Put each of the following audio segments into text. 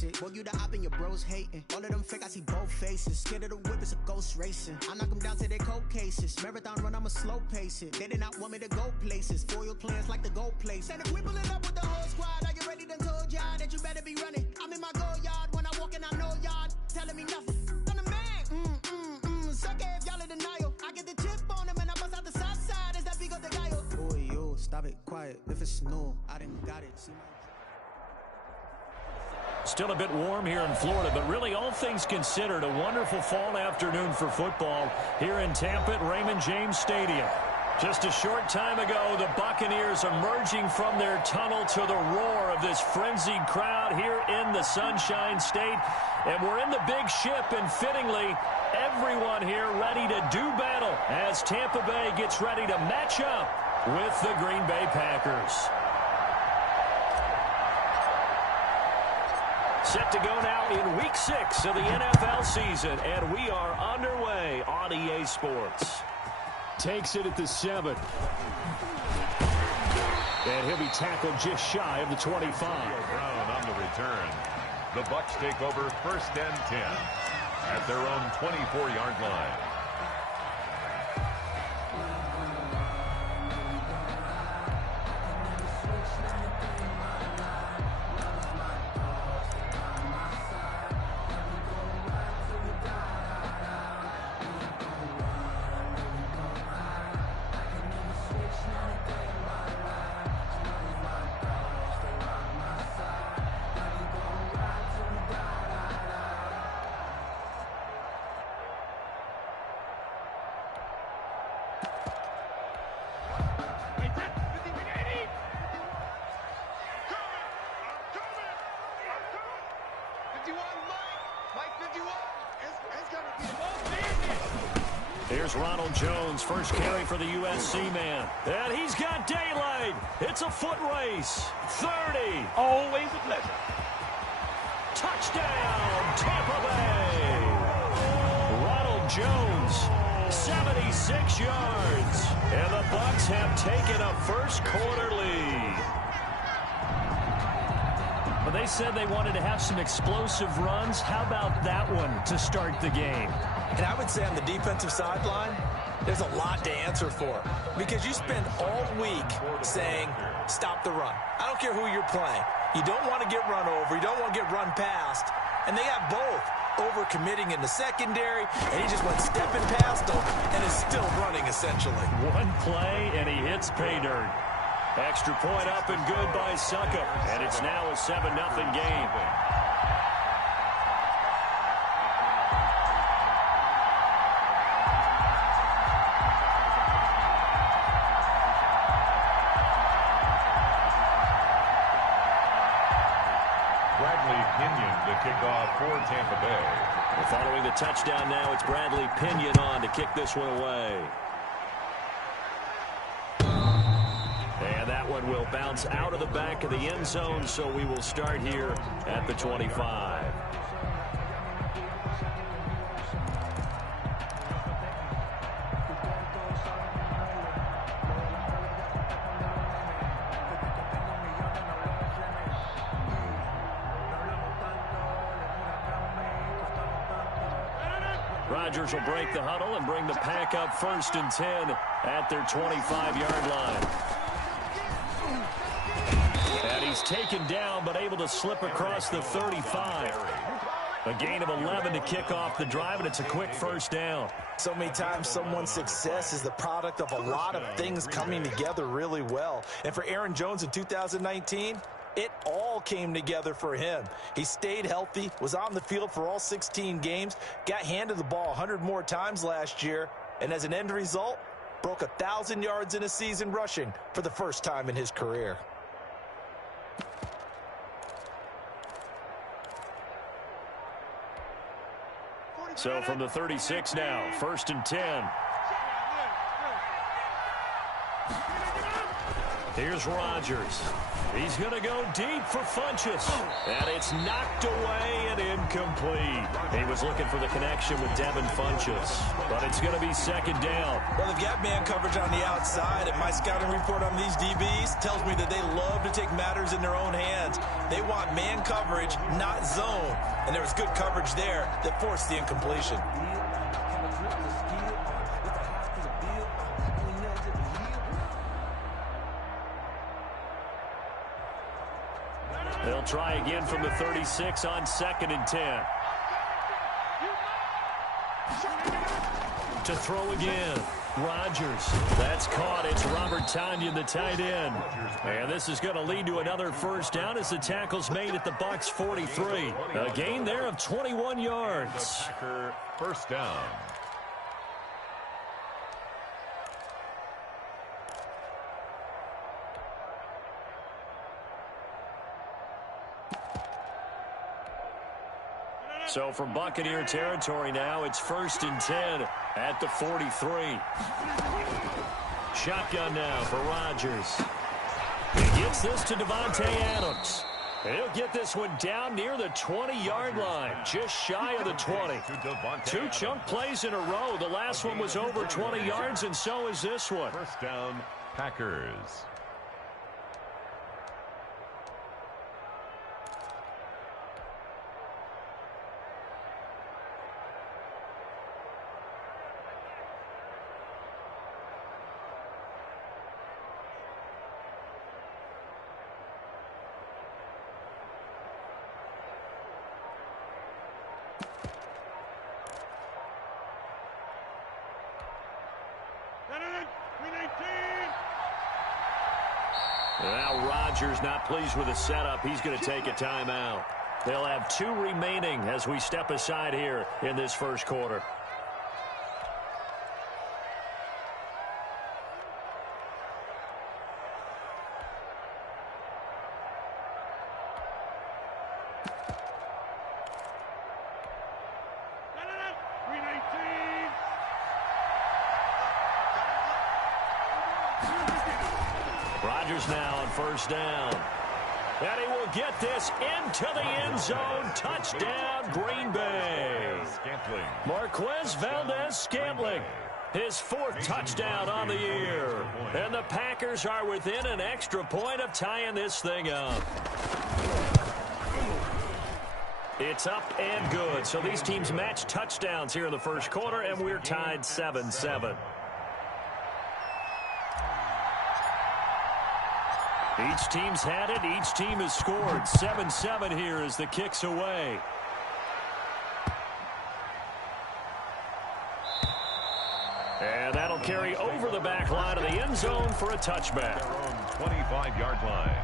basic. Boy, you the op and your bros hating. All of them fake, I see both faces. Scared of the whip, it's a ghost racing. I knock them down to their cold cases. Marathon run, I'ma slow pace it. They did not want me to go places. Foil plans like the gold place. And if we pulling up with the whole squad, are you ready? Done told y'all that you better be running. I'm in my go yard when I walk in, I know y'all telling me nothing. I'm the man. Suck it if y'all in denial. I get the chip on them and I bust out the south side. Is that big of the guy? Boy, yo, stop it, quiet. If it's snow, I didn't got it. See my... Still a bit warm here in Florida, but really all things considered, a wonderful fall afternoon for football here in Tampa at Raymond James Stadium. Just a short time ago, the Buccaneers emerging from their tunnel to the roar of this frenzied crowd here in the Sunshine State. And we're in the big ship, and fittingly, everyone here ready to do battle as Tampa Bay gets ready to match up with the Green Bay Packers. Set to go now in Week 6 of the NFL season, and we are underway on EA Sports. Takes it at the 7. And he'll be tackled just shy of the 25. Brown on the return. The Bucs take over 1st and 10 at their own 24-yard line. Here's Ronald Jones, first carry for the USC man. And he's got daylight. It's a foot race. 30. Always a pleasure. Touchdown, Tampa Bay. Ronald Jones, 76 yards. And the Bucs have taken a first quarter lead. But they said they wanted to have some explosive runs. How about that one to start the game? And I would say on the defensive sideline, there's a lot to answer for. Because you spend all week saying, stop the run. I don't care who you're playing. You don't want to get run over. You don't want to get run past. And they got both. Over-committing in the secondary, and he just went stepping past them and is still running, essentially. One play, and he hits pay dirt. Extra point up and good by Succop. And it's now a 7-0 game. Bradley Pinion to kick off for Tampa Bay. Well, following the touchdown now, it's Bradley Pinion on to kick this one away. And that one will bounce out of the back of the end zone, so we will start here at the 25. Rodgers will break the huddle and bring the pack up 1st and 10 at their 25-yard line. And he's taken down but able to slip across the 35. A gain of 11 to kick off the drive, and it's a quick first down. So many times someone's success is the product of a lot of things coming together really well. And for Aaron Jones in 2019, it all came together for him. He stayed healthy, was on the field for all 16 games, got handed the ball 100 more times last year, and as an end result, broke 1,000 yards in a season rushing for the first time in his career. So from the 36 now, 1st and 10. Here's Rodgers. He's going to go deep for Funchess. And it's knocked away and incomplete. He was looking for the connection with Devin Funchess. But it's going to be second down. Well, they've got man coverage on the outside, and my scouting report on these DBs tells me that they love to take matters in their own hands. They want man coverage, not zone. And there was good coverage there that forced the incompletion. They'll try again from the 36 on 2nd and 10. To throw again. Rodgers. That's caught. It's Robert Tonyan, the tight end. And this is going to lead to another first down as the tackle's made at the Bucs 43. A gain there of 21 yards. First down. So from Buccaneer territory now, it's 1st and 10 at the 43. Shotgun now for Rodgers. He gets this to Davante Adams. He'll get this one down near the 20-yard line, just shy of the 20. Two chunk plays in a row. The last one was over 20 yards, and so is this one. First down, Packers. Now Rodgers not pleased with the setup. He's going to take a timeout. They'll have 2 remaining as we step aside here in this first quarter. Rodgers now on first down. And he will get this into the end zone. Touchdown, Green Bay. Marquez Valdes-Scantling, his 4th touchdown on the year. And the Packers are within an extra point of tying this thing up. It's up and good. So these teams match touchdowns here in the first quarter, and we're tied 7-7. Each team's had it. Each team has scored. 7-7 here as the kick's away. And that'll carry over the back line of the end zone for a touchback. Their own 25-yard line.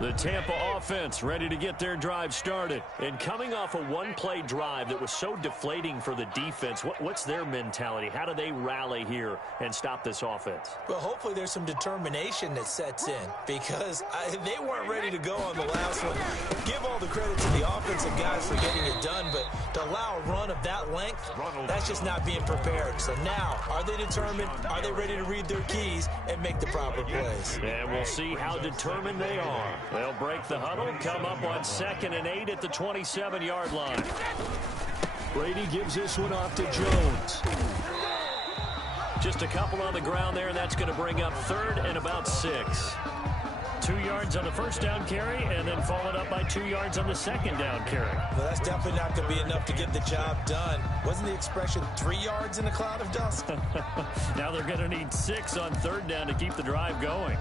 The Tampa offense ready to get their drive started. And coming off a one-play drive that was so deflating for the defense, what's their mentality? How do they rally here and stop this offense? Well, hopefully there's some determination that sets in because they weren't ready to go on the last one. Give all the credit to the offensive guys for getting it done, but to allow a run of that length, that's just not being prepared. So now, are they determined? Are they ready to read their keys and make the proper plays? And we'll see how determined they are. They'll break the huddle, come up on 2nd and 8 at the 27-yard line. Brady gives this one off to Jones. Just a couple on the ground there, and that's going to bring up 3rd and about 6. 2 yards on the first down carry, and then followed up by 2 yards on the second down carry. Well, that's definitely not going to be enough to get the job done. Wasn't the expression 3 yards in a cloud of dust? Now they're going to need 6 on 3rd down to keep the drive going.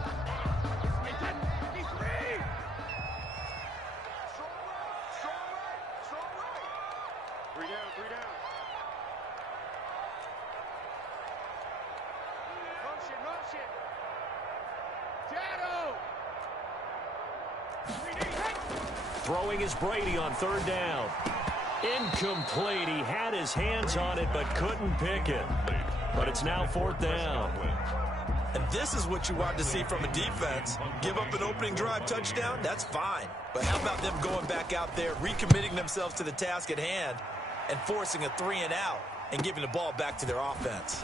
Throwing is Brady on 3rd down. Incomplete. He had his hands on it but couldn't pick it. But it's now 4th down. And If this is what you want to see from a defense, give up an opening drive touchdown, that's fine. But how about them going back out there, recommitting themselves to the task at hand, and forcing a 3-and-out and giving the ball back to their offense?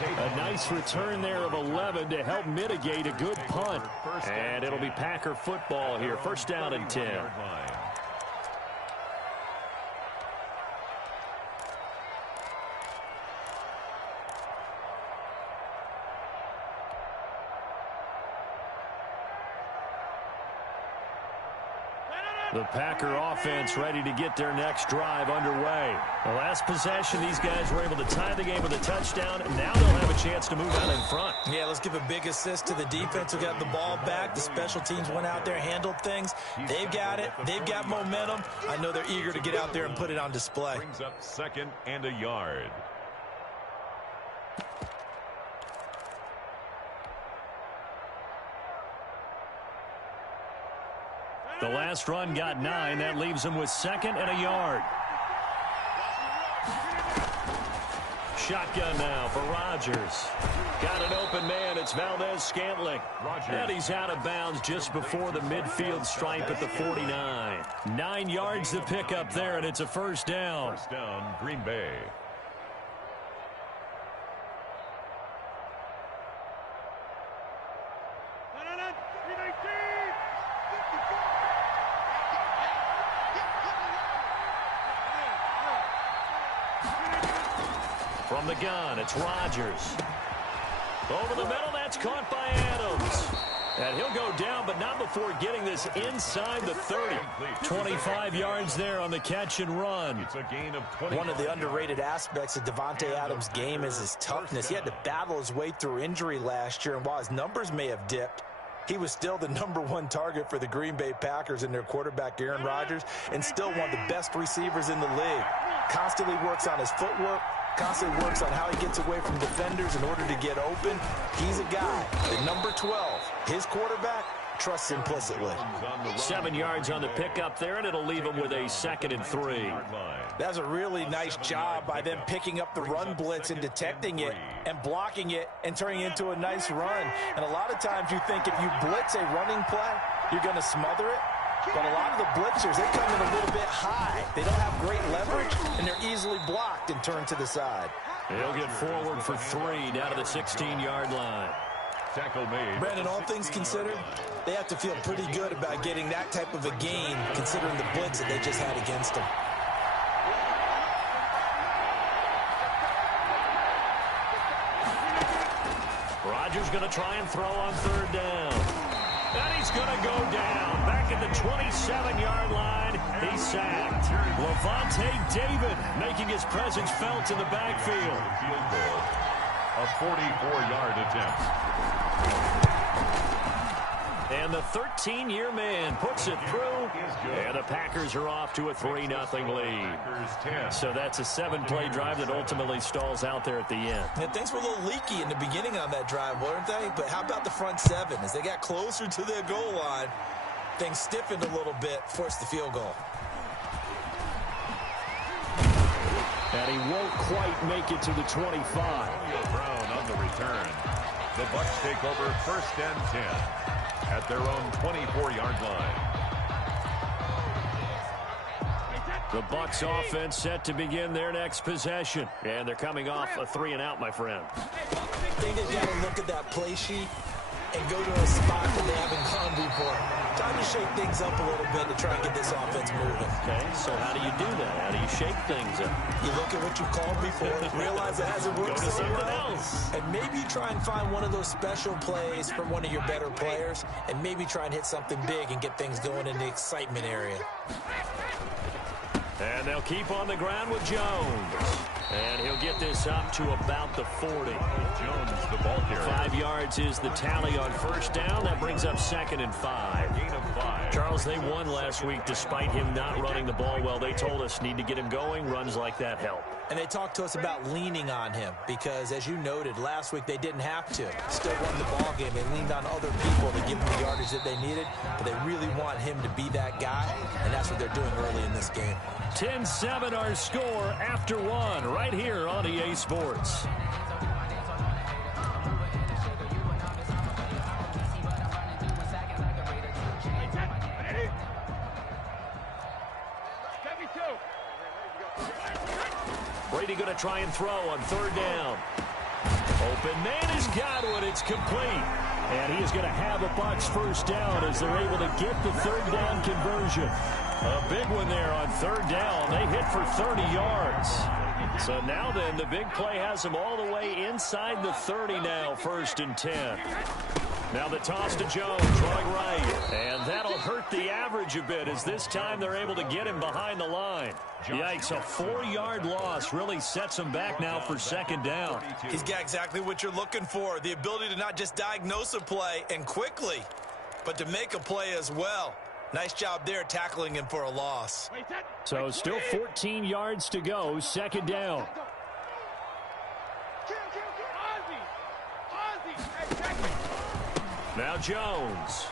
A nice return there of 11 to help mitigate a good punt. And it'll be Packer football here. First down and 10. The Packer offense ready to get their next drive underway. The last possession, these guys were able to tie the game with a touchdown, and now they'll have a chance to move out in front. Yeah, let's give a big assist to the defense who got the ball back. The special teams went out there, handled things. They've got it. They've got momentum. I know they're eager to get out there and put it on display. Brings up 2nd and a yard. The last run got 9. That leaves them with 2nd and a yard. Shotgun now for Rodgers. Got an open man. It's Valdez-Scantling. And he's out of bounds just before the midfield stripe at the 49. 9 yards to pick up there, and it's a first down. First down, Green Bay. From the gun, it's Rodgers. Over the middle, that's caught by Adams. And he'll go down, but not before getting this inside the 30. 25 yards there on the catch and run. It's a gain of 20. One of the underrated aspects of Davante Adams' game is his toughness. He had to battle his way through injury last year, and while his numbers may have dipped, he was still the #1 target for the Green Bay Packers and their quarterback, Aaron Rodgers, and still one of the best receivers in the league. Constantly works on his footwork, constantly works on how he gets away from defenders in order to get open. He's a guy that number 12, his quarterback, trusts implicitly. 7 yards on the pickup there, and it'll leave him with a 2nd and 3. That's a really nice job by them picking up the run blitz and detecting it and blocking it and turning it into a nice run. And a lot of times you think if you blitz a running play, you're going to smother it. But a lot of the blitzers, they come in a little bit high. They don't have great leverage, and they're easily blocked and turned to the side. He'll get forward for 3 down to the 16-yard line. Tackle made. Brandon, all things considered, they have to feel pretty good about getting that type of a gain, considering the blitz that they just had against them. Rodgers going to try and throw on 3rd down. And he's going to go down. Back at the 27-yard line, he's sacked. Lavonte David making his presence felt in the backfield. Field goal. A 44-yard attempt. And the 13-year man puts it through. And the Packers are off to a 3-0 lead. So that's a 7-play drive that ultimately stalls out there at the end. And things were a little leaky in the beginning on that drive, weren't they? But how about the front 7? As they got closer to their goal line, things stiffened a little bit, forced the field goal. And he won't quite make it to the 25. Brown on the return. The Bucs take over 1st and 10 at their own 24-yard line. The Bucs offense set to begin their next possession. And they're coming off a 3-and-out, my friend. I think they've got to look at that play sheet and go to a spot that they haven't gone before. Time to shake things up a little bit to try and get this offense moving. Okay, so how do you do that? How do you shake things up? You look at what you've called before, realize it hasn't worked Go to so something well, else. and maybe try and find one of those special plays from one of your better players, and maybe try and hit something big and get things going in the excitement area. And they'll keep on the ground with Jones. And he'll get this up to about the 40. Jones, the ball carrier. 5 yards is the tally on 1st down. That brings up 2nd and 5. Gain of 5. Charles, they won last week despite him not running the ball well. They told us need to get him going. Runs like that help. And they talked to us about leaning on him because, as you noted, last week they didn't have to. Still won the ball game. They leaned on other people to give them the yardage that they needed, but they really want him to be that guy, and that's what they're doing early in this game. 10-7 our score after 1. right here on EA Sports. Brady going to try and throw on third down. Open man has got one. It's complete. And he is going to have a Bucs first down as they're able to get the third down conversion. A big one there on third down. They hit for 30 yards. So now then, the big play has them all the way inside the 30 now, 1st and 10. Now the toss to Jones, running right. And that'll hurt the average a bit as this time they're able to get him behind the line. Yikes, a 4-yard loss really sets him back now for 2nd down. He's got exactly what you're looking for, the ability to not just diagnose a play and quickly, but to make a play as well. Nice job there tackling him for a loss. So still 14 yards to go, 2nd down. Now Jones.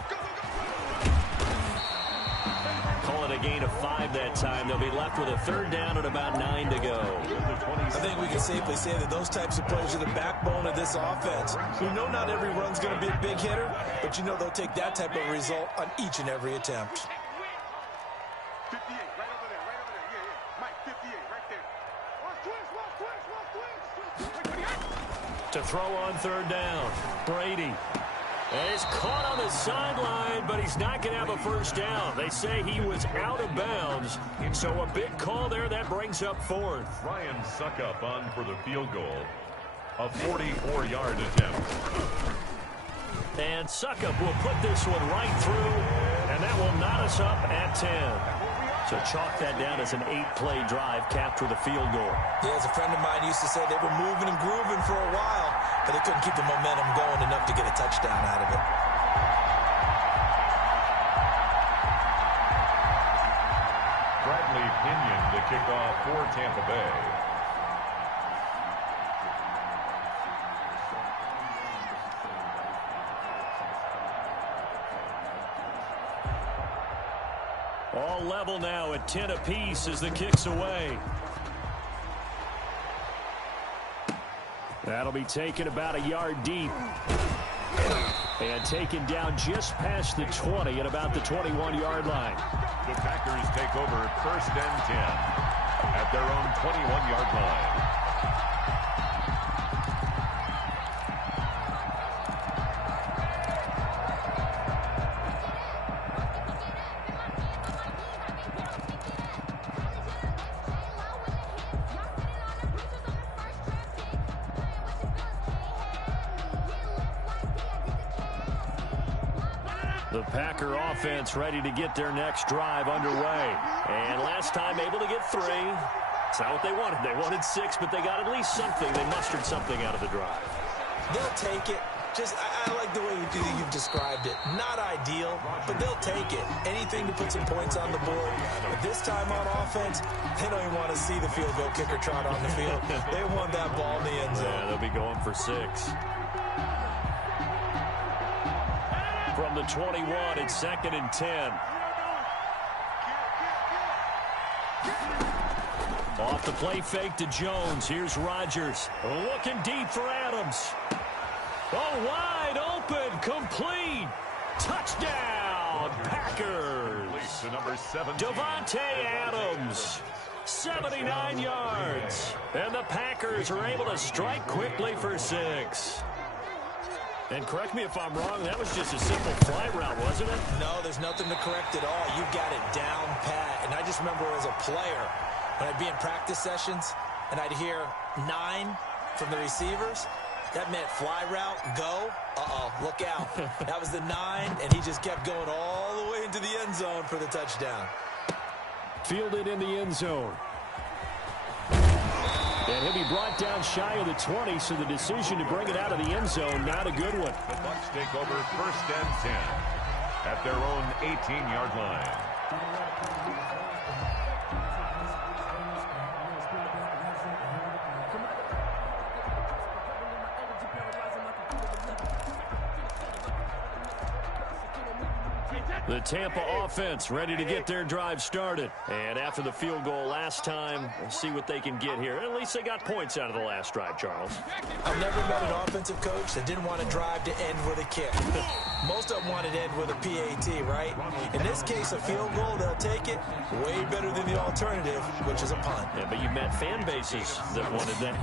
Call it a gain of 5 that time. They'll be left with a 3rd down and about 9 to go. I think we can safely say that those types of plays are the backbone of this offense. We know not every run's going to be a big hitter, but you know they'll take that type of result on each and every attempt. 58, right over there, yeah. Mike, 58, right there. To throw on 3rd down, Brady. And is caught on the sideline, but he's not going to have a first down. They say he was out of bounds. So a big call there. That brings up 4th. Ryan Suckup on for the field goal. A 44-yard attempt. And Suckup will put this one right through, and that will knot us up at 10. So chalk that down as an 8-play drive capped with a field goal. Yeah, as a friend of mine used to say, they were moving and grooving for a while, but they couldn't keep the momentum going enough to get a touchdown out of it. Bradley Pinion to kick off for Tampa Bay. All level now at 10 apiece as the kick's away. That'll be taken about a yard deep. And taken down just past the 20 at about the 21-yard line. The Packers take over 1st and 10 at their own 21-yard line. The Packer offense ready to get their next drive underway. And last time able to get 3. It's not what they wanted. They wanted 6, but they got at least something. They mustered something out of the drive. They'll take it. Just, I like the way you've described it. Not ideal, but they'll take it. Anything to put some points on the board. But this time on offense, they don't even want to see the field goal kicker trot on the field. They want that ball in the end zone. Yeah, they'll be going for 6. From the 21, it's 2nd and 10. Off the play fake to Jones. Here's Rodgers. Looking deep for Adams. Oh, wide open. Complete. Touchdown, Packers. To number 17. Davante Adams. 79 yards. And the Packers are able to strike quickly for 6. And correct me if I'm wrong, that was just a simple fly route, wasn't it? No, there's nothing to correct at all. You've got it down pat. And I just remember as a player, when I'd be in practice sessions and I'd hear 9 from the receivers, that meant fly route, go, look out. That was the 9, and he just kept going all the way into the end zone for the touchdown. Fielded in the end zone. And he'll be brought down shy of the 20, so the decision to bring it out of the end zone, not a good one. The Bucs take over 1st and 10 at their own 18-yard line. The Tampa offense ready to get their drive started. And after the field goal last time, we'll see what they can get here. At least they got points out of the last drive, Charles. I've never met an offensive coach that didn't want to drive to end with a kick. Most of them wanted to end with a PAT, right? In this case, a field goal, they'll take it. Way better than the alternative, which is a punt. Yeah, but you met fan bases that wanted that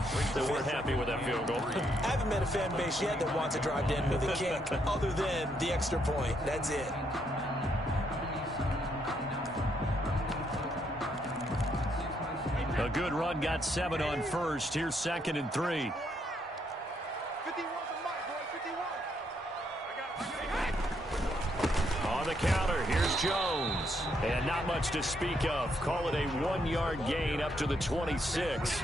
weren't happy with that field goal. I haven't met a fan base yet that wants to drive to end with a kick other than the extra point. That's it. A good run, got 7 on first. Here's 2nd and 3. 51 for Mike, boy, 51. On the counter, here's Jones. And not much to speak of. Call it a 1-yard gain up to the 26.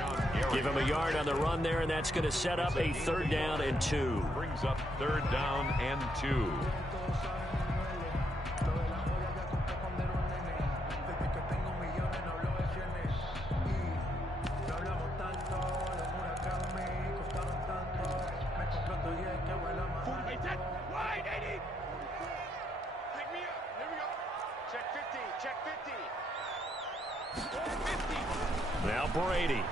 Give him a yard on the run there, and that's going to set up a 3rd down and 2. Brings up 3rd down and 2. Now Brady.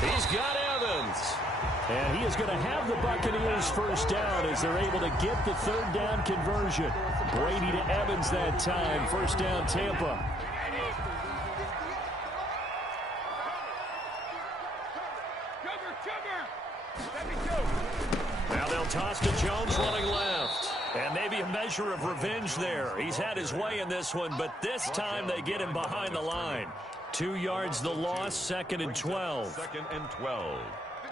He's got Evans. And he is going to have the Buccaneers 1st down as they're able to get the 3rd down conversion. Brady to Evans that time. 1st down, Tampa. Now they'll toss to Jones running left. And maybe a measure of revenge there. He's had his way in this one, but this time they get him behind the line. 2 yards the loss, 2nd and 12. 2nd and 12.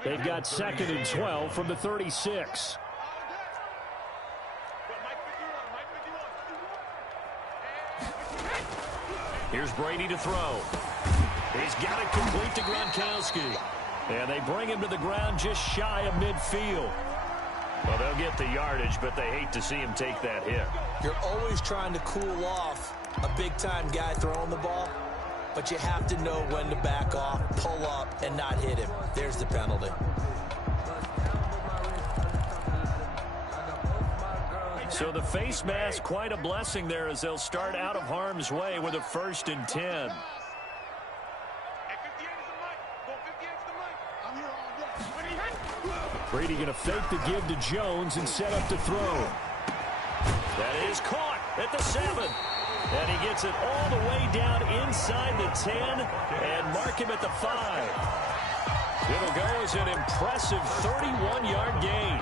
They've got 2nd and 12 from the 36. Here's Brady to throw. He's got it complete to Gronkowski. And they bring him to the ground just shy of midfield. Well, they'll get the yardage, but they hate to see him take that hit. You're always trying to cool off a big-time guy throwing the ball, but you have to know when to back off, pull up, and not hit him. There's the penalty. So the face mask, quite a blessing there as they'll start out of harm's way with a 1st and 10. Brady going to fake the give to Jones and set up to throw. That is caught at the 7. And he gets it all the way down inside the 10 and mark him at the 5. It'll go as an impressive 31-yard gain.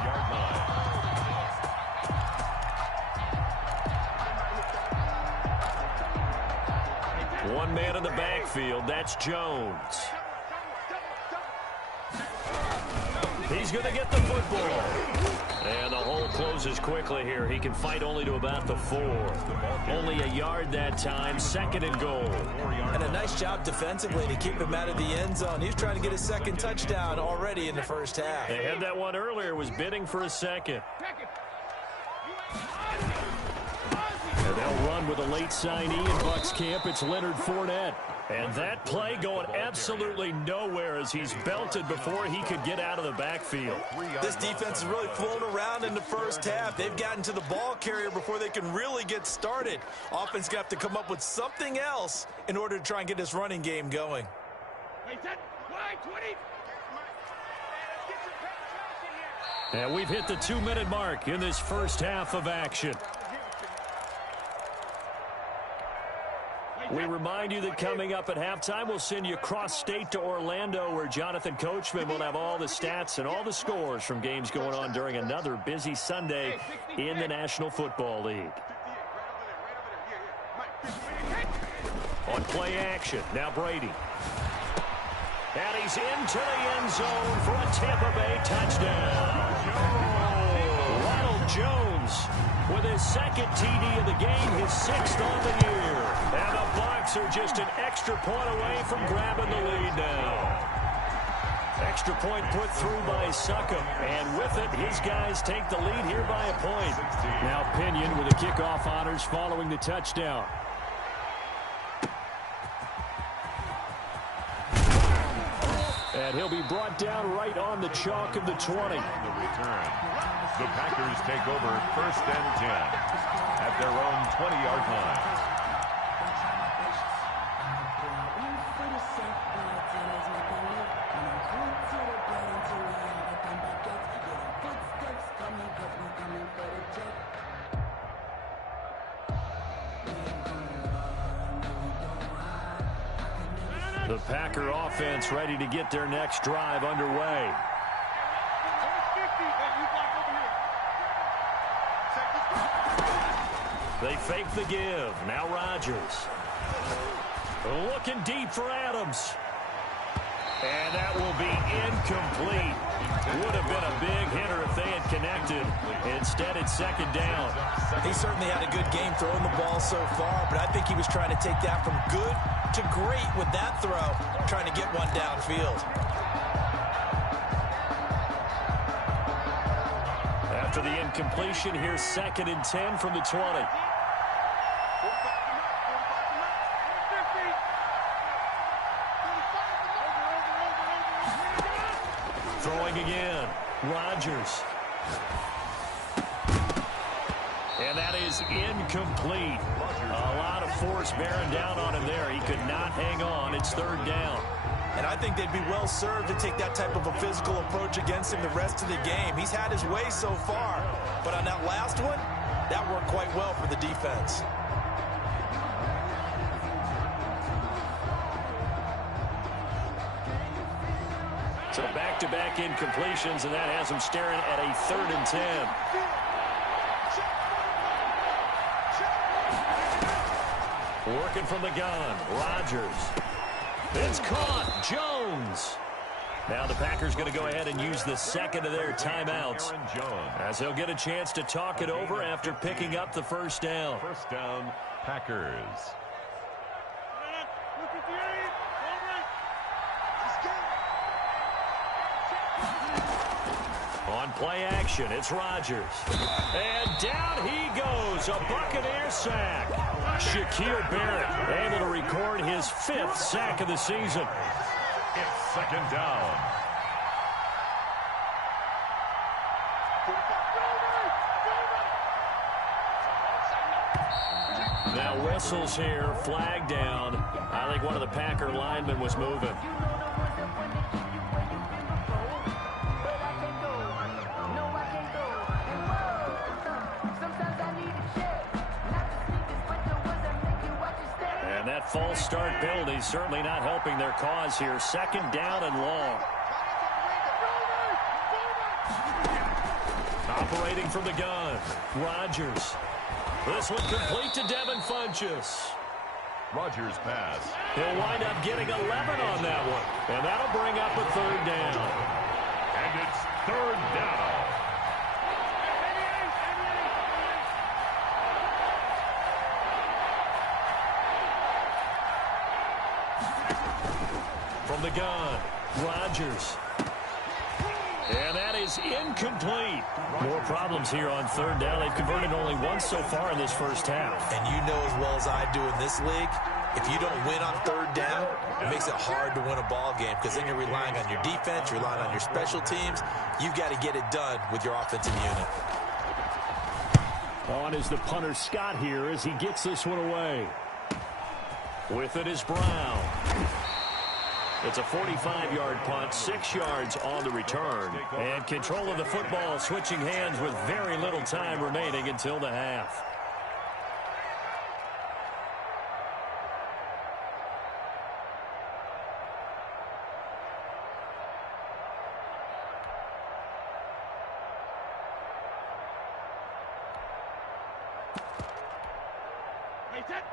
1 man in the backfield. That's Jones. He's going to get the football. And the hole closes quickly here. He can fight only to about the 4. Only a yard that time. 2nd and goal. And a nice job defensively to keep him out of the end zone. He's trying to get his 2nd touchdown already in the 1st half. They had that one earlier. Was bidding for a 2nd. And they'll run with a late signee in Bucs camp. It's Leonard Fournette. And that play going absolutely nowhere as he's belted before he could get out of the backfield. This defense has really flown around in the 1st half. They've gotten to the ball carrier before they can really get started. Offense got to come up with something else in order to try and get this running game going. And we've hit the 2-minute mark in this 1st half of action. We remind you that coming up at halftime, we'll send you cross-state to Orlando, where Jonathan Coachman will have all the stats and all the scores from games going on during another busy Sunday in the National Football League. On play action, now Brady. And he's into the end zone for a Tampa Bay touchdown. Ronald Jones with his 2nd TD of the game, his 6th on the year. And the Bucs are just an extra point away from grabbing the lead now. Extra point put through by Succop. And with it, his guys take the lead here by a point. Now Pinion with the kickoff honors following the touchdown. And he'll be brought down right on the chalk of the 20. On the return, the Packers take over 1st and 10 at their own 20-yard line. The Packer offense ready to get their next drive underway. They fake the give. Now Rodgers. Looking deep for Adams. And that will be incomplete. Would have been a big hitter if they had connected. Instead, it's 2nd down. He certainly had a good game throwing the ball so far, but I think he was trying to take that from good to great with that throw, trying to get one downfield. After the incompletion, here's 2nd and 10 from the 20. Throwing again. Rodgers. And that is incomplete. A lot of force bearing down on him there. He could not hang on. It's 3rd down. And I think they'd be well served to take that type of a physical approach against him the rest of the game. He's had his way so far. But on that last one, that worked quite well for the defense. So back-to-back incompletions, and that has him staring at a 3rd and 10. Working from the gun, Rodgers. It's caught, Jones. Now the Packers going to go ahead and use the 2nd of their timeouts, as they'll get a chance to talk it over after picking up the 1st down. 1st down, Packers. On play action, it's Rodgers. And down he goes, a Buccaneer sack. Shaquille Barrett able to record his 5th sack of the season. It's 2nd down. Now whistles here, flag down. I think one of the Packer linemen was moving. And that false start penalty certainly not helping their cause here. 2nd down and long. Operating from the gun, Rodgers. This one complete to Devin Funchess. Rodgers pass. He'll wind up getting 11 on that one. And that'll bring up a 3rd down. And it's 3rd down. From the gun, Rodgers. And that is incomplete. More problems here on 3rd down. They've converted only once so far in this 1st half. And you know as well as I do in this league, if you don't win on 3rd down, it makes it hard to win a ball game because then you're relying on your defense, you're relying on your special teams. You've got to get it done with your offensive unit. On is the punter Scott here as he gets this one away. With it is Brown. It's a 45-yard punt, 6 yards on the return. And control of the football switching hands with very little time remaining until the half.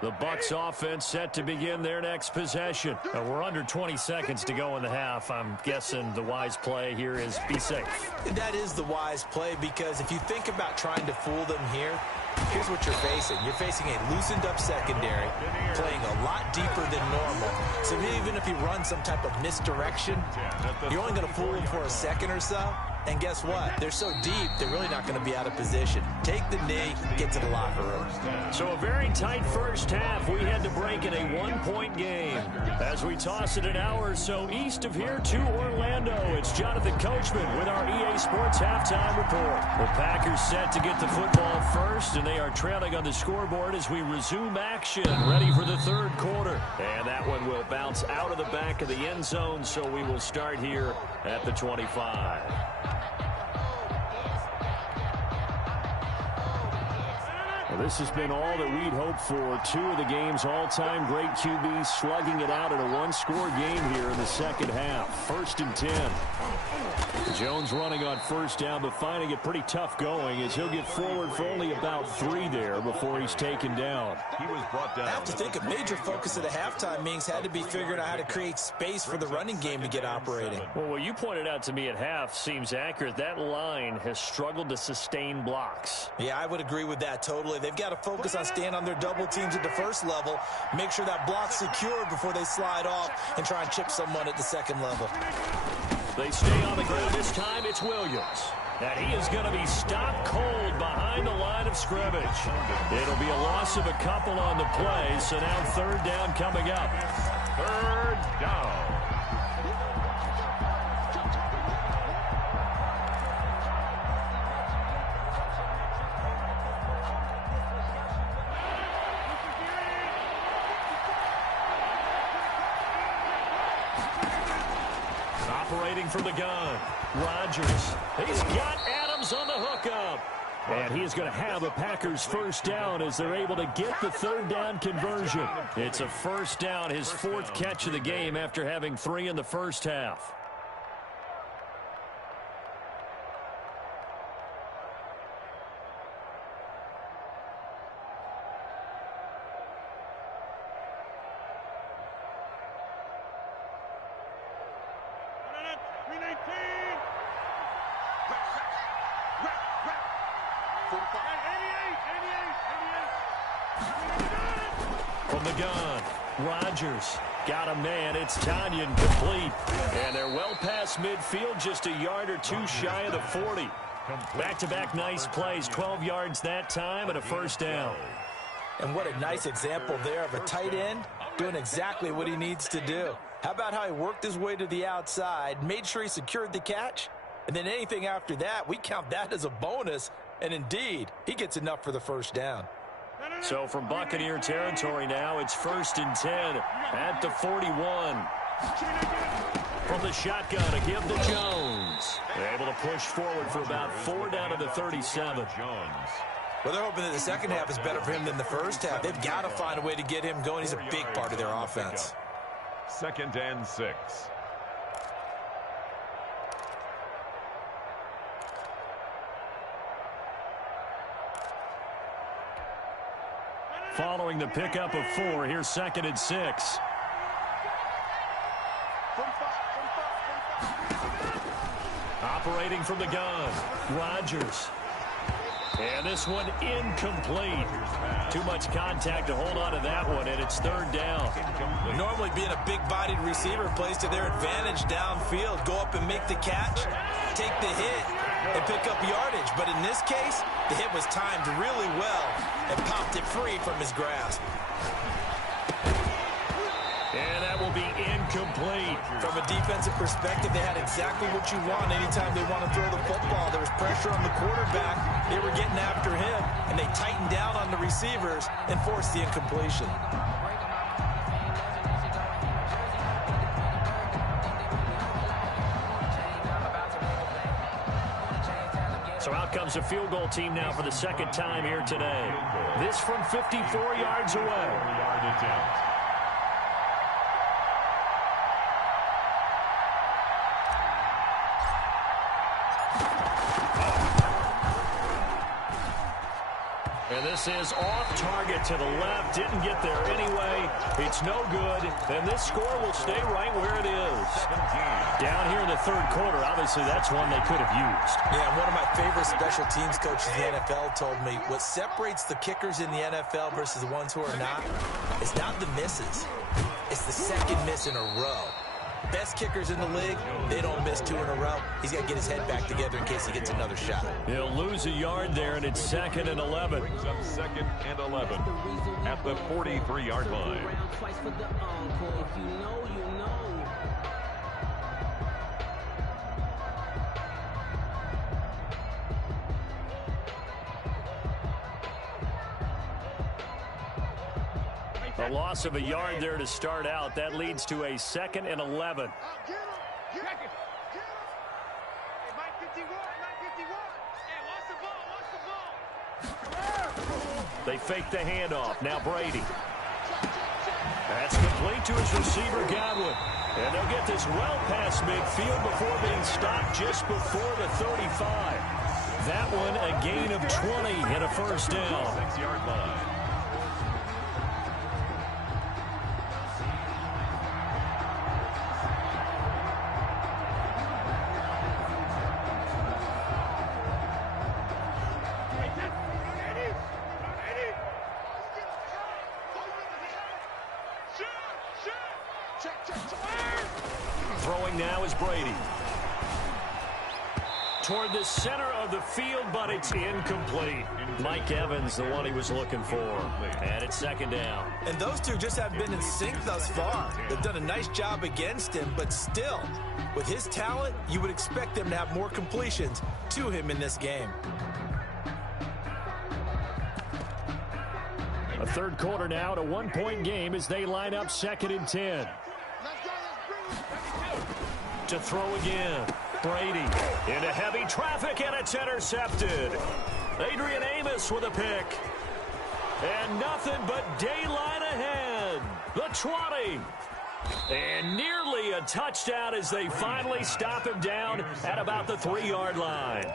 The Bucs offense set to begin their next possession. We're under 20 seconds to go in the half. I'm guessing the wise play here is be safe. That is the wise play because if you think about trying to fool them here, here's what you're facing. You're facing a loosened up secondary, playing a lot deeper than normal. So even if you run some type of misdirection, you're only going to fool them for a second or so. And guess what? They're so deep, they're really not going to be out of position. Take the knee, get to the locker room. So a very tight first half. We had to break in a one-point game. As we toss it an hour or so east of here to Orlando, it's Jonathan Coachman with our EA Sports Halftime Report. The Packers set to get the football first, and they are trailing on the scoreboard as we resume action, ready for the third quarter. And that one will bounce out of the back of the end zone, so we will start here at the 25. Well, this has been all that we'd hoped for. Two of the game's all-time great QBs slugging it out in a one-score game here in the second half. 1st and 10. Jones running on first down, but finding it pretty tough going as he'll get forward for only about 3 there before he's taken down. He was brought down. I have to think a major focus of the halftime meetings had to be figuring out how to create space for the running game to get operating. Well, what you pointed out to me at half seems accurate. That line has struggled to sustain blocks. Yeah, I would agree with that totally. They've got to focus on staying on their double teams at the first level, make sure that block's secured before they slide off and try and chip someone at the second level. They stay on the ground this time. It's Williams. And he is going to be stopped cold behind the line of scrimmage. It'll be a loss of a couple on the play, so now third down coming up. Third down. Operating from the gun, Rodgers. He's got Adams on the hookup. And he is going to have a Packers first down as they're able to get the third down conversion. It's a first down, his 4th catch of the game after having 3 in the first half. From the gun, Rodgers got a man. It's Tanyan complete. And they're well past midfield, just a yard or 2 shy of the 40. Back-to-back nice plays, 12 yards that time and a first down. And what a nice example there of a tight end doing exactly what he needs to do. How about how he worked his way to the outside, made sure he secured the catch, and then anything after that, we count that as a bonus. And indeed, he gets enough for the first down. So from Buccaneer territory now, it's 1st and 10 at the 41. From the shotgun, a give to Jones. They're able to push forward for about 4 down to the 37. Jones. Well, they're hoping that the second half is better for him than the first half. They've got to find a way to get him going. He's a big part of their offense. 2nd and 6. Following the pickup of 4, here's 2nd and 6. Operating from the gun, Rodgers. And this one incomplete. Too much contact to hold on to that one, and it's 3rd down. Normally being a big-bodied receiver plays to their advantage downfield. Go up and make the catch, take the hit, and pick up yardage. But in this case, the hit was timed really well and popped it free from his grasp. And that will be incomplete. From a defensive perspective, they had exactly what you want anytime they want to throw the football. There was pressure on the quarterback. They were getting after him, and they tightened down on the receivers and forced the incompletion. So out comes a field goal team now for the 2nd time here today. This from 54 yards away. 4-yard attempt. And this is off target to the left. Didn't get there anyway. It's no good. And this score will stay right where it is. 17. Down here in the 3rd quarter, obviously that's one they could have used. Yeah, one of my favorite special teams coaches in the NFL told me what separates the kickers in the NFL versus the ones who are not is not the misses. It's the second miss in a row. Best kickers in the league, they don't miss 2 in a row. He's got to get his head back together in case he gets another shot. He'll lose a yard there, and it's 2nd and 11. Brings up 2nd and 11 at the 43-yard line. A loss of a yard there to start out. That leads to a 2nd and 11. They fake the handoff. Now Brady. That's complete to his receiver, Godwin. And they'll get this well past midfield before being stopped just before the 35. That one a gain of 20 and a first down. 6-yard line. Throwing now is Brady. Toward the center of the field, but it's incomplete. Mike Evans, the one he was looking for. And it's 2nd down. And those two just haven't been in sync thus far. They've done a nice job against him, but still, with his talent, you would expect them to have more completions to him in this game. A third quarter now, a 1-point game as they line up 2nd and 10. To throw again. Brady into heavy traffic, and it's intercepted. Adrian Amos with a pick. And nothing but daylight ahead. The 20. And nearly a touchdown as they finally stop him down at about the 3-yard line.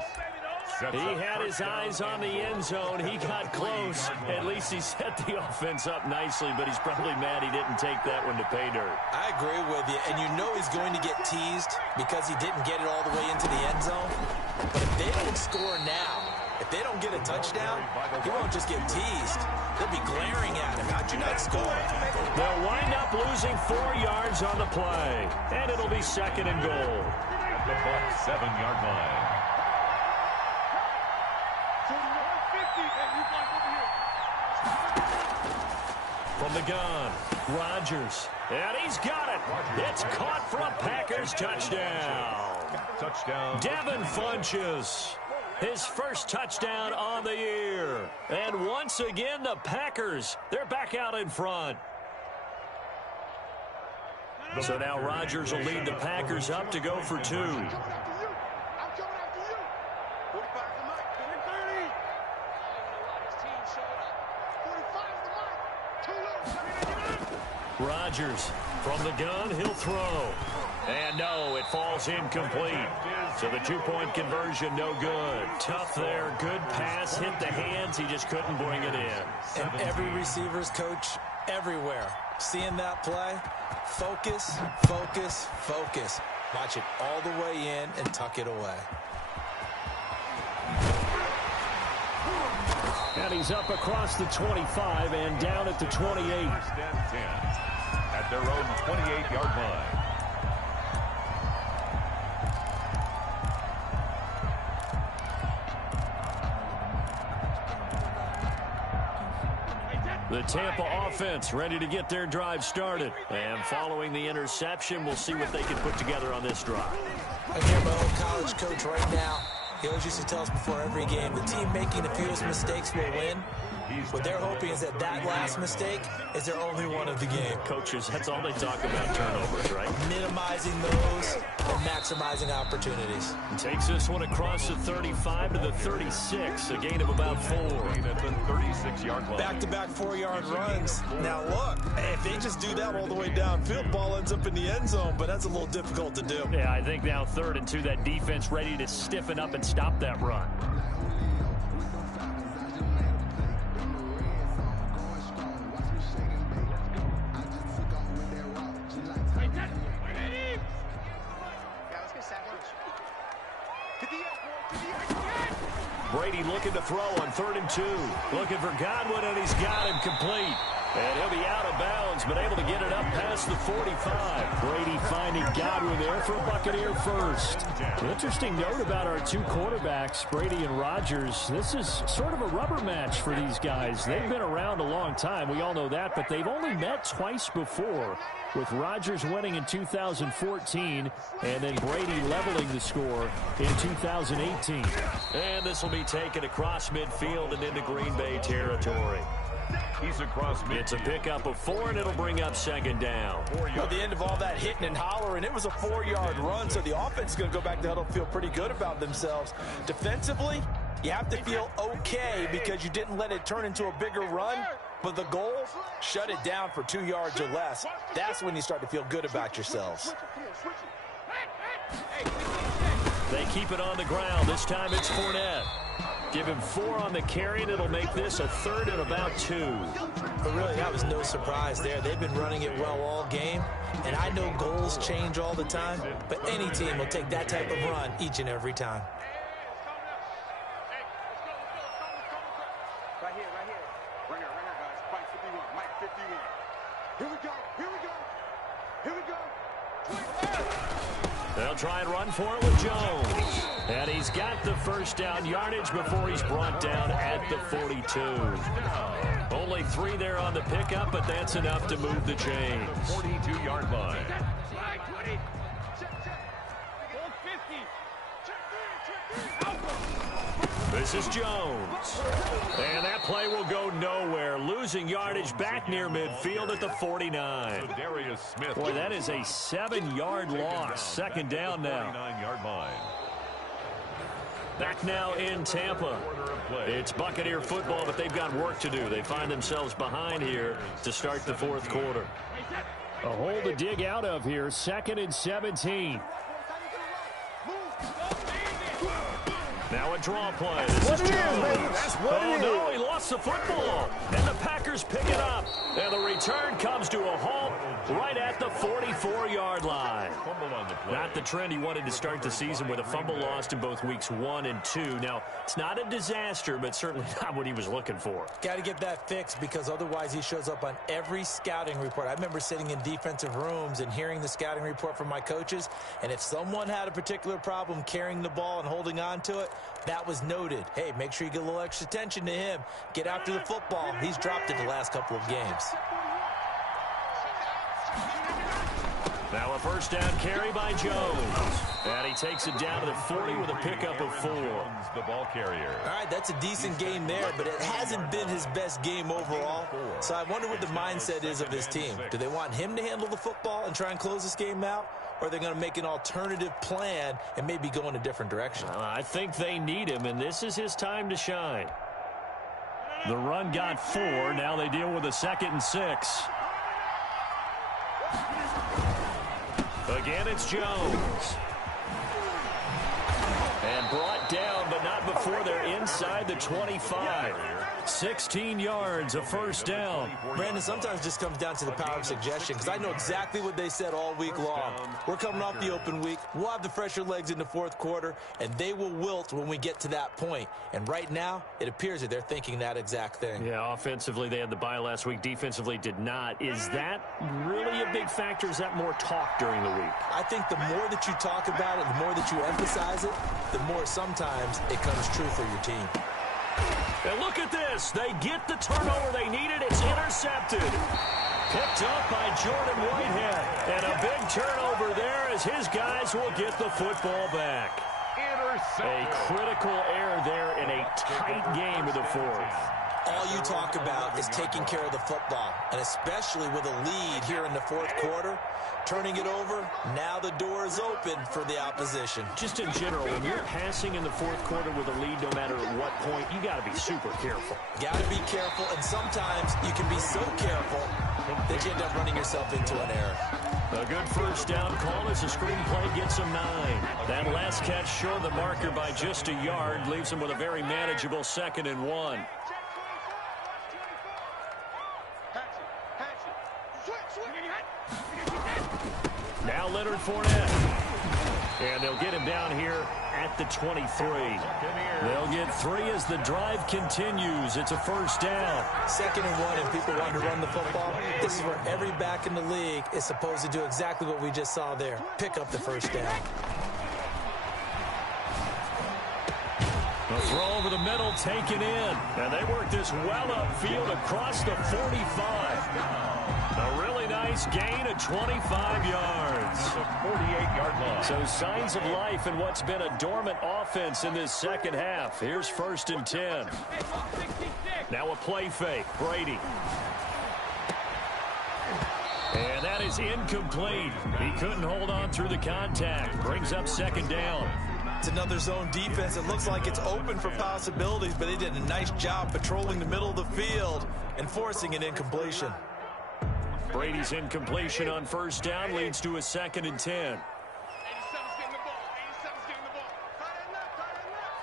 He had his eyes on the end zone. He got close. At least he set the offense up nicely, but he's probably mad he didn't take that one to pay dirt. I agree with you, and you know he's going to get teased because he didn't get it all the way into the end zone. But if they don't score now, if they don't get a touchdown, he won't just get teased. They'll be glaring at him. How'd you not score? They'll wind up losing 4 yards on the play, and it'll be 2nd and goal. At the Bucs 7-yard line. From the gun, Rodgers. And he's got it. It's caught for a Packers touchdown. Touchdown. Devin Funchess. His first touchdown on the year. And once again, the Packers, they're back out in front. So now Rodgers will lead the Packers up to go for 2. Rodgers from the gun, he'll throw. And no, it falls incomplete. So the 2-point conversion, no good. Tough there, good pass, hit the hands, he just couldn't bring it in. And every receiver's coach everywhere, seeing that play, focus, focus, focus. Watch it all the way in and tuck it away. And he's up across the 25 and down at the 28. 1st and 10 at their own 28-yard line. The Tampa offense ready to get their drive started. And following the interception, we'll see what they can put together on this drive. I hear my old college coach right now. He always used to tell us before every game, the team making the fewest mistakes will win. What they're hoping is that last mistake is their only one of the game. Coaches, that's all they talk about, turnovers, right? Minimizing those and maximizing opportunities. Takes this one across the 35 to the 36, a gain of about 4. At the 36-yard line. Back-to-back 4-yard runs. Now look, if they just do that all the way downfield, ball ends up in the end zone, but that's a little difficult to do. Yeah, I think now 3rd and 2, that defense ready to stiffen up and stop that run. Brady looking to throw on 3rd and 2. Looking for Godwin, and he's got him complete. And he'll be out of bounds, but able to get it up past the 45. Brady finding Godwin there for Buccaneer first. An interesting note about our two quarterbacks, Brady and Rodgers. This is sort of a rubber match for these guys. They've been around a long time. We all know that, but they've only met twice before, with Rodgers winning in 2014 and then Brady leveling the score in 2018. And this will be taken across midfield and into Green Bay territory. He's across midfield. It's a pickup of 4, and it'll bring up second down. At the end of all that hitting and hollering, it was a 4-yard run, so the offense is going to go back to huddle, feel pretty good about themselves. Defensively, you have to feel okay because you didn't let it turn into a bigger run, but the goal, shut it down for 2 yards or less. That's when you start to feel good about yourselves. They keep it on the ground. This time it's Fournette. Give him 4 on the carry, and it'll make this a 3rd and about 2. But really, that was no surprise there. They've been running it well all game, and I know goals change all the time, but any team will take that type of run each and every time. Right here, guys. Mike 51, Mike 51. Here we go. They'll try and run for it with Jones. And he's got the first down yardage before he's brought down at the 42. Only 3 there on the pickup, but that's enough to move the chains. 42-yard line. This is Jones. And that play will go nowhere. Losing yardage back near midfield at the 49. Darius Smith. Boy, that is a 7-yard loss. Second down now. 49-yard line. Back now in Tampa. It's Buccaneer football, but they've got work to do. They find themselves behind here to start the 4th quarter. A hole to dig out of here. 2nd and 17. Now a draw play. This is Jones. No, he lost the football. And the Packers pick it up. And the return comes to a halt right at the 44-yard line. Not the trend he wanted to start the season, with a fumble lost in both weeks 1 and 2. Now, it's not a disaster, but certainly not what he was looking for. Got to get that fixed, because otherwise he shows up on every scouting report. I remember sitting in defensive rooms and hearing the scouting report from my coaches, and if someone had a particular problem carrying the ball and holding on to it, that was noted. Hey, make sure you get a little extra attention to him. Get after the football. He's dropped it the last couple of games. Now a first down carry by Jones. And he takes it down to the 40 with a pickup of 4. The ball carrier. All right, that's a decent game there, but it hasn't been his best game overall. So I wonder what the mindset is of his team. Do they want him to handle the football and try and close this game out? Or are they going to make an alternative plan and maybe go in a different direction? I think they need him, and this is his time to shine. The run got 4. Now they deal with a 2nd and 6. Again, it's Jones. And brought down, but not before they're inside the 25. 16 yards, a first down. Brandon, sometimes it just comes down to the power of suggestion, because I know exactly what they said all week long. We're coming off the open week. We'll have the fresher legs in the 4th quarter, and they will wilt when we get to that point. And right now, it appears that they're thinking that exact thing. Yeah, offensively, they had the bye last week. Defensively, did not. Is that really a big factor? Is that more talk during the week? I think the more that you talk about it, the more that you emphasize it, the more sometimes it comes true for your team. And look at this. They get the turnover they needed. It's intercepted. Picked up by Jordan Whitehead. And a big turnover there as his guys will get the football back. A critical error there in a tight game of the 4th. All you talk about is taking care of the football, and especially with a lead here in the 4th quarter, turning it over, now the door is open for the opposition. Just in general, when you're passing in the 4th quarter with a lead, no matter at what point, you got to be super careful. Got to be careful, and sometimes you can be so careful that you end up running yourself into an error. A good first down call as the screenplay gets him 9. That last catch short of the marker by just a yard leaves him with a very manageable 2nd and 1. Now Leonard Fournette. And they'll get him down here at the 23. They'll get 3 as the drive continues. It's a first down. 2nd and 1, and people want to run the football. This is where every back in the league is supposed to do exactly what we just saw there. Pick up the first down. The throw over the middle, taken in. And they work this well upfield across the 45. A really nice gain of 25 yards. The 48-yard line. So signs of life in what's been a dormant offense in this second half. Here's 1st and 10. Now a play fake. Brady. And that is incomplete. He couldn't hold on through the contact. Brings up 2nd down. It's another zone defense. It looks like it's open for possibilities, but they did a nice job patrolling the middle of the field and forcing an incompletion. Brady's incompletion on 1st down leads to a 2nd and 10. 87's getting the ball. 87's getting the ball. Tight end up, tight end up.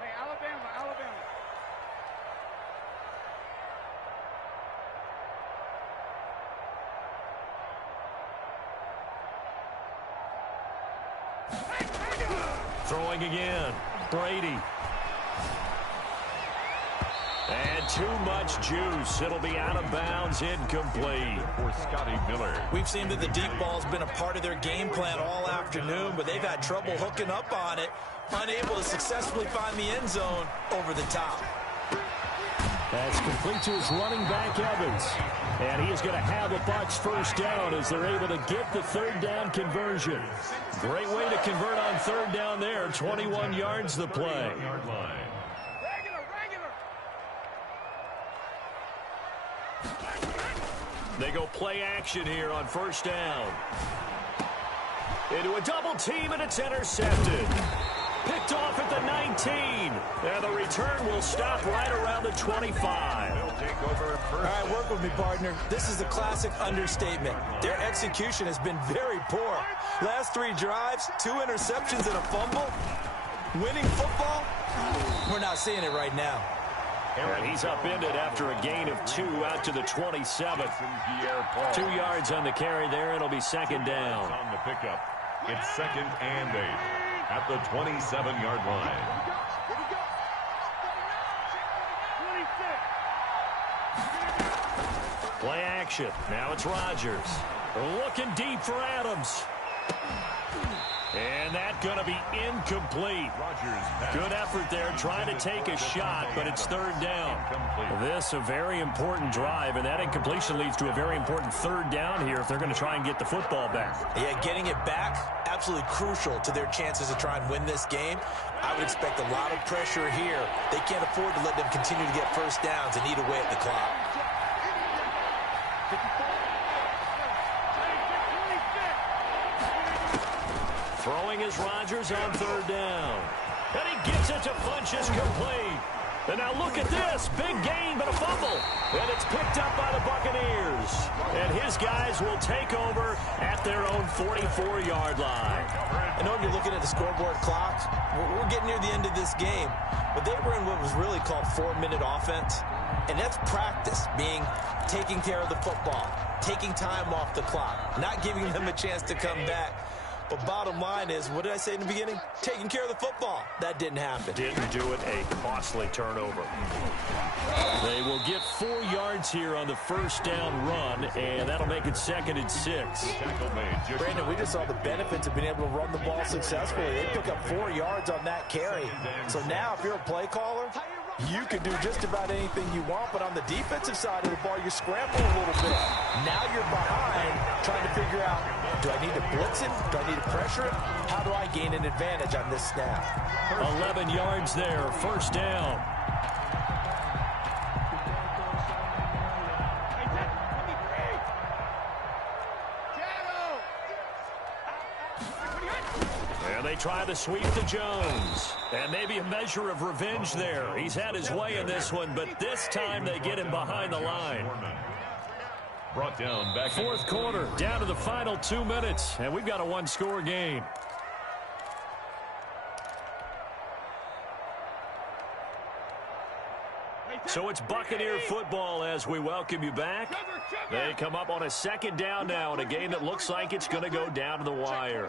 Hey, Alabama, Alabama. Throwing again. Brady. And too much juice. It'll be out of bounds, incomplete. For Scotty Miller. We've seen that the deep ball's been a part of their game plan all afternoon, but they've had trouble hooking up on it, unable to successfully find the end zone over the top. That's complete to his running back, Evans. And he is going to have a Bucs first down as they're able to get the 3rd down conversion. Great way to convert on 3rd down there. 21 yards the play. Yard line. They go play action here on 1st down. Into a double team, and it's intercepted. Picked off at the 19. And the return will stop right around the 25. They'll take over All first. right, work with me, partner. This is a classic understatement. Their execution has been very poor. Last 3 drives, 2 interceptions and a fumble. Winning football? We're not seeing it right now. And he's upended after a gain of 2 out to the 27. 2 yards on the carry there. It'll be 2nd down. On the pickup. It's 2nd and 8 at the 27-yard line. Play action. Now it's Rodgers. Looking deep for Adams. And that's going to be incomplete. Good effort there, trying to take a shot, but it's 3rd down. This a very important drive, and that incompletion leads to a very important 3rd down here if they're going to try and get the football back. Yeah, getting it back, absolutely crucial to their chances to try and win this game. I would expect a lot of pressure here. They can't afford to let them continue to get first downs and eat away at the clock. Throwing is Rodgers on 3rd down. And he gets it to Funchess complete. And now look at this. Big gain, but a fumble. And it's picked up by the Buccaneers. And his guys will take over at their own 44-yard line. I know you're looking at the scoreboard clock. We're getting near the end of this game. But they were in what was really called 4-minute offense. And that's practice, being taking care of the football, taking time off the clock, not giving them a chance to come back. But bottom line is, what did I say in the beginning? Taking care of the football. That didn't happen. Didn't do it. A costly turnover. They will get 4 yards here on the 1st down run, and that'll make it 2nd and 6. Brandon, we just saw the benefits of being able to run the ball successfully. They pick up 4 yards on that carry. So now, if you're a play caller, you can do just about anything you want, but on the defensive side of the ball, you scramble a little bit. Now you're behind, trying to figure out, do I need to blitz him? Do I need to pressure him? How do I gain an advantage on this snap? 11 yards there, 1st down. And they try the sweep to Jones. And maybe a measure of revenge there. He's had his way in this one, but this time they get him behind the line. Brought down back. 4th quarter, down to the final 2 minutes, and we've got a 1-score game. Hey, So it's Buccaneer football as we welcome you back. They come up on a second down now in a game that looks like it's going to go down to the wire.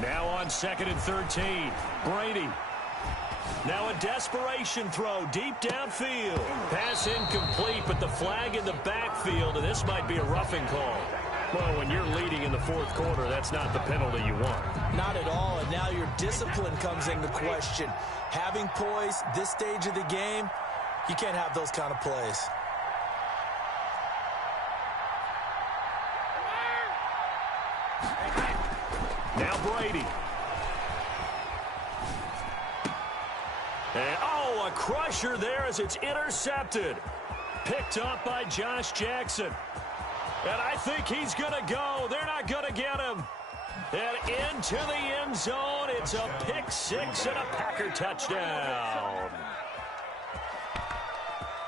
Now on 2nd and 13, Brady. Now a desperation throw deep downfield. Pass incomplete, but the flag in the backfield, and this might be a roughing call. Well, when you're leading in the fourth quarter, that's not the penalty you want. Not at all, and now your discipline comes into question. Having poise this stage of the game, you can't have those kind of plays. Now Brady. And, oh, a crusher there as it's intercepted. Picked up by Josh Jackson. And I think he's going to go. They're not going to get him. And into the end zone. It's a pick six and a Packer touchdown.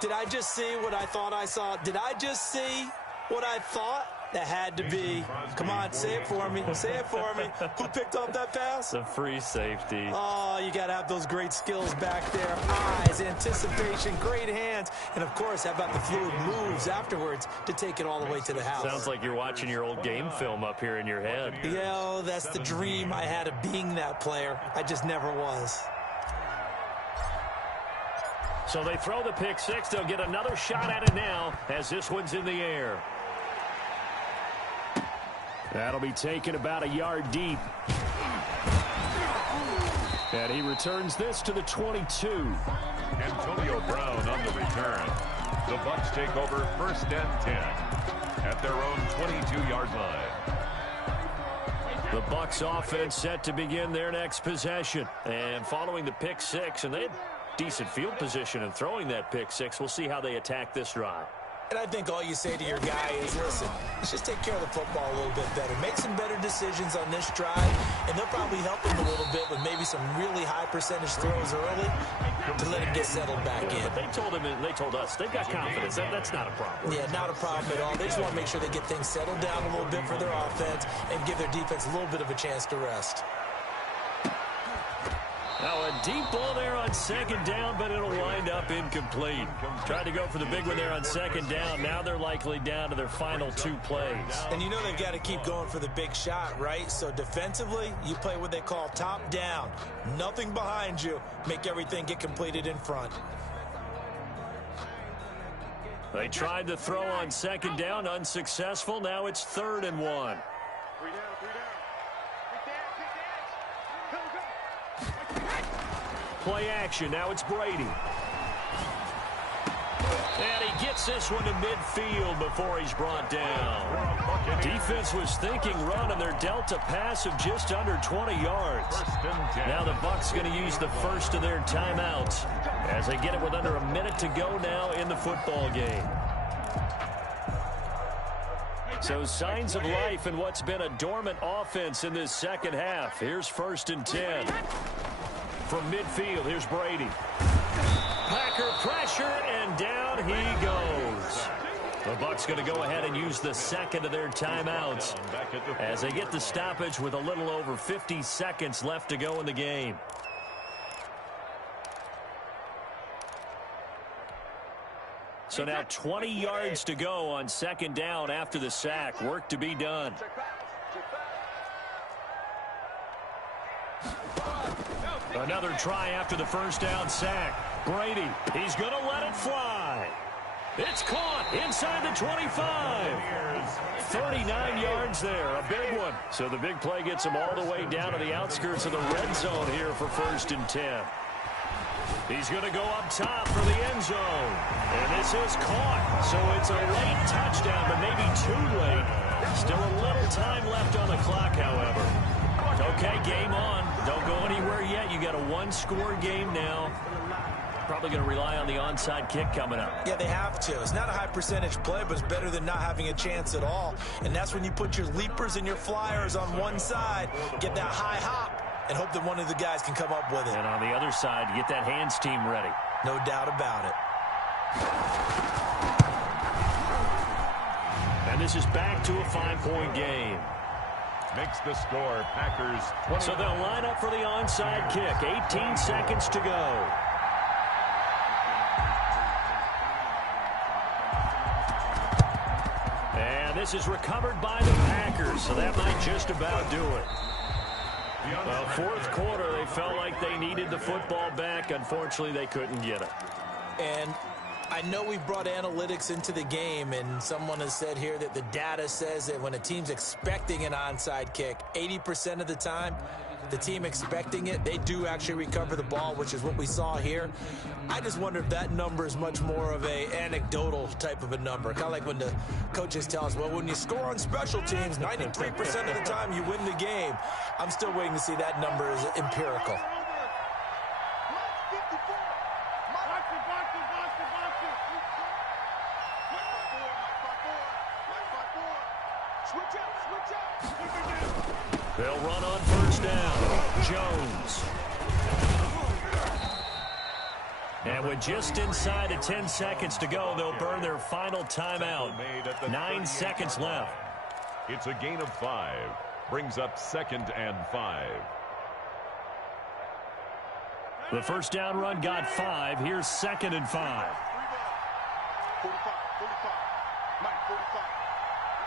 Did I just see what I thought I saw? Did I just see what I thought? That had to be. Come on, say it for me. Say it for me. Who picked up that pass? The free safety. Oh, you got to have those great skills back there. Eyes, anticipation, great hands. And, of course, how about the fluid moves afterwards to take it all the way to the house? Sounds like you're watching your old game film up here in your head. Yeah, that's the dream I had of being that player. I just never was. So they throw the pick six. They'll get another shot at it now as this one's in the air. That'll be taken about a yard deep. And he returns this to the 22. Antonio Brown on the return. The Bucs take over 1st and 10 at their own 22-yard line. The Bucs offense set to begin their next possession. And following the pick six, and they had decent field position in throwing that pick six. We'll see how they attack this drive. And I think all you say to your guy is, listen, let's just take care of the football a little bit better. Make some better decisions on this drive, and they'll probably help him a little bit with maybe some really high percentage throws early to let him get settled back in. But they told him, and they told us, they've got confidence. That's not a problem. Yeah, not a problem at all. They just want to make sure they get things settled down a little bit for their offense and give their defense a little bit of a chance to rest. Now a deep ball there on 2nd down, but it'll wind up incomplete. Tried to go for the big one there on 2nd down. Now they're likely down to their final 2 plays. And you know they've got to keep going for the big shot, right? So defensively, you play what they call top down. Nothing behind you. Make everything get completed in front. They tried to throw on 2nd down, unsuccessful. Now it's 3rd and 1. Play action. Now it's Brady. And he gets this one to midfield before he's brought down. Defense was thinking run, and they're dealt a pass of just under 20 yards. Now the Bucs going to use the first of their timeouts as they get it with under a minute to go now in the football game. So signs of life in what's been a dormant offense in this second half. Here's 1st and 10. From midfield, here's Brady. Packer pressure, and down he goes. The Bucs going to go ahead and use the second of their timeouts as they get the stoppage with a little over 50 seconds left to go in the game. So now 20 yards to go on 2nd down after the sack. Work to be done. Another try after the 1st down sack. Brady, he's going to let it fly. It's caught inside the 25. 39 yards there, a big one. So the big play gets him all the way down to the outskirts of the red zone here for 1st and 10. He's going to go up top for the end zone. And this is caught. So it's a late touchdown, but maybe too late. Still a little time left on the clock, however. Okay, game on. Don't go anywhere yet. You got a 1-score game now. Probably going to rely on the onside kick coming up. Yeah, they have to. It's not a high percentage play, but it's better than not having a chance at all. And that's when you put your leapers and your flyers on one side, get that high hop, and hope that one of the guys can come up with it. And on the other side, get that hands team ready. No doubt about it. And this is back to a 5-point game. Makes the score Packers 20. So they'll line up for the onside kick. 18 seconds to go. And this is recovered by the Packers, so that might just about do it. Well, fourth quarter, they felt like they needed the football back. Unfortunately, they couldn't get it. And I know we've brought analytics into the game, and someone has said here that the data says that when a team's expecting an onside kick, 80% of the time, the team expecting it, they do actually recover the ball, which is what we saw here. I just wonder if that number is much more of a anecdotal type of a number. Kind of like when the coaches tell us, well, when you score on special teams, 93% of the time you win the game. I'm still waiting to see that number is empirical. They'll run on first down. Jones. And with just inside of 10 seconds to go, they'll burn their final timeout. 9 seconds left. It's a gain of 5. Brings up 2nd and 5. The first down run got 5. Here's 2nd and 5. 45, 45. Mike, 45.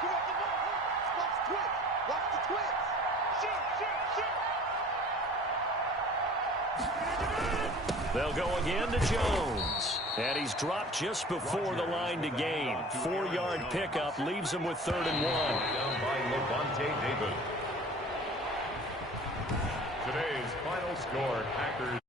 Come on, come on. Watch the twist. Watch the twist. They'll go again to Jones. And he's dropped just before the line to gain. 4-yard pickup leaves him with 3rd and 1. Down by Levante David. Today's final score, Packers